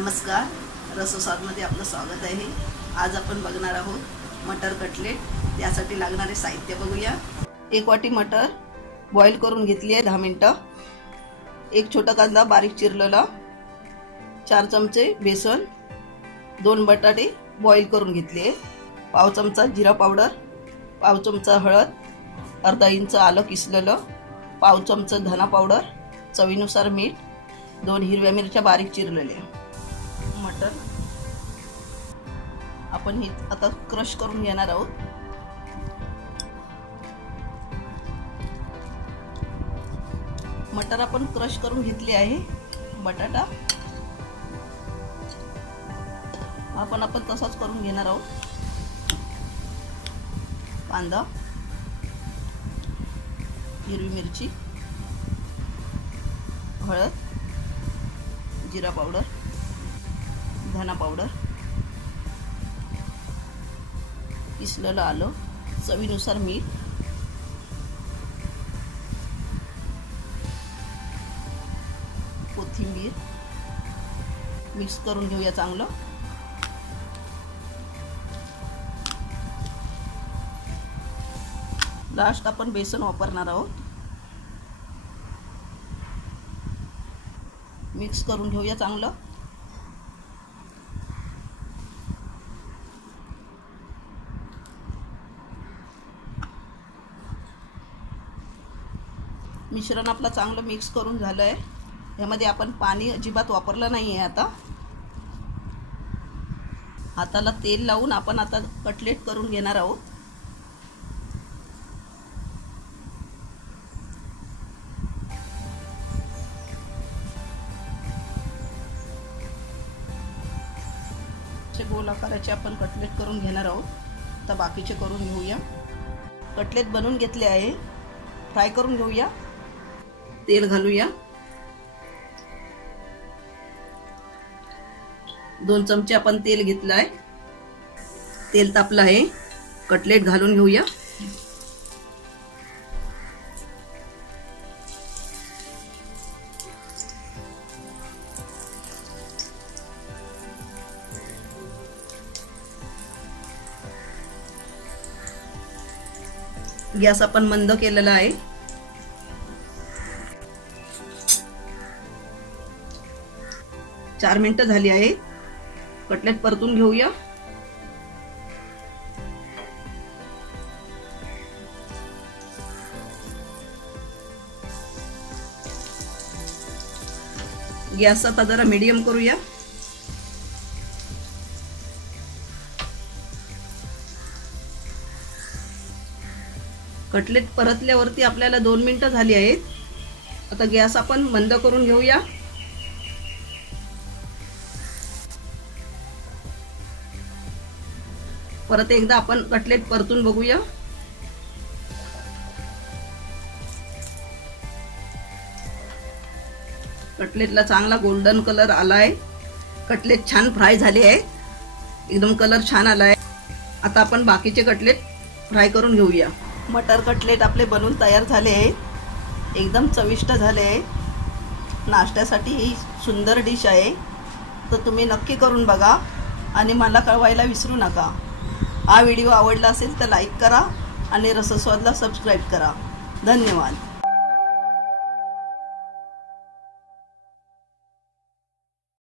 नमस्कार, रसोसादमध्ये आपलं स्वागत आहे। आज आपण बघणार आहोत मटर कटलेट। त्यासाठी लागणारे साहित्य बघूया। 1 वाटी मटर बॉईल करून घेतली आहे 10 मिनिटं। 1 छोटा कांदा बारीक चिरलेला, 4 चमचे बेसन, 2 बटाटे बॉईल करून घेतले, पाव चमचा जिरा पावडर, पाव चमचा हळद, अर्धा इंच आलं किसलेलं, पाव चमचा धना पावडर, चवीनुसार मीठ, 2 हिरव्या मिरच्या बारीक चिरलेल्या। मटर आपण आता क्रश करून घेणार आहोत। मटर आपण क्रश करून घेतले आहे। बटाटा आपण तसाच करून घेणार आहोत। कांदा, हिरवी मिरची, हळद, जिरा पावडर, धना पावडर, किसलेलं आलं, चवीनुसार मीठ, कोथिंबीर मिक्स करून घेऊया चांगलं। लास्ट आपण बेसन वापरणार आहोत। मिक्स करून घेऊया चांगलं। मिश्रण आपलं चांगलं मिक्स करून झालं आहे। यामध्ये आपण पाणी अजिबात वापरलं नाही आहे। आता हाताला तेल लावून आपण आता कटलेट करून घेणार आहोत। गोल आकाराचे आपण कटलेट करून घेणार आहोत। आता बाकीचे करून घेऊया। कटलेट बनवून घेतले आहे, फ्राय करून घेऊया। तेल घालूया, 2 चमचे आपण तेल घेतलं आहे। तेल तापलं आहे, कटलेट घालून घेऊया। गॅस आपण मंद केलेला आहे। 4 मिनिटं झाली आहेत। कटलेट परतून घेऊया। गॅस आता जरा मीडियम करूया। कटलेट परतल्यावरती आपल्याला 2 मिनिटं झाली आहेत। आता गॅस आपण मंद करून घेऊया। परत एकदा आपण कटलेट परतून बघूया। कटलेटला चांगला गोल्डन कलर आलाय। कटलेट छान फ्राय झाले आहे, एकदम कलर छान आलाय। आता आपण बाकीचे कटलेट फ्राय करून घेऊया। मटर कटलेट आपले बनवून तयार झाले आहेत, एकदम चविष्ट झाले आहे। नाश्त्यासाठी ही सुंदर डिश आहे, तर तुम्ही नक्की करून बघा आणि मला कळवायला विसरू नका। हा व्हिडिओ आवडला असेल तर लाईक करा आणि रसस्वादला सबस्क्राईब करा। धन्यवाद।